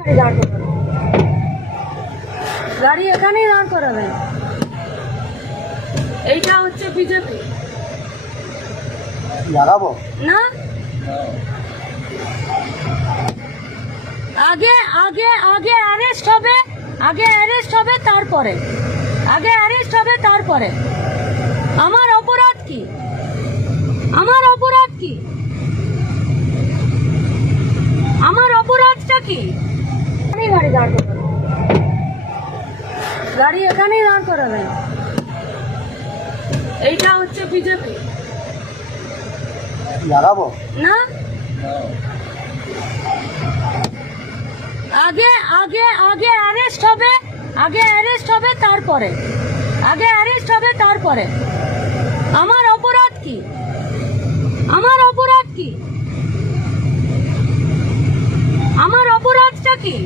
গাড়ি দাঁড় করাবে, গাড়ি এখানেই দাঁড় করাবে। এইটা হচ্ছে বিজেপি লাগাবো না। আগে আগে আগে অ্যারেস্ট হবে, আগে অ্যারেস্ট হবে তারপরে, আগে অ্যারেস্ট হবে তারপরে। আমার অপরাধ কি? আমার অপরাধ কি? আমার অপরাধটা কি? গাড়ি দাঁড় করাবে, গাড়ি এখানেই দাঁড় করাবে। এইটা হচ্ছে বিজেপি লাগাবো না। আগে আগে আগে অ্যারেস্ট হবে, আগে অ্যারেস্ট হবে তারপরে, আগে অ্যারেস্ট হবে তারপরে। আমার অপরাধ কি? আমার অপরাধ কি? আমার অপরাধটা কি?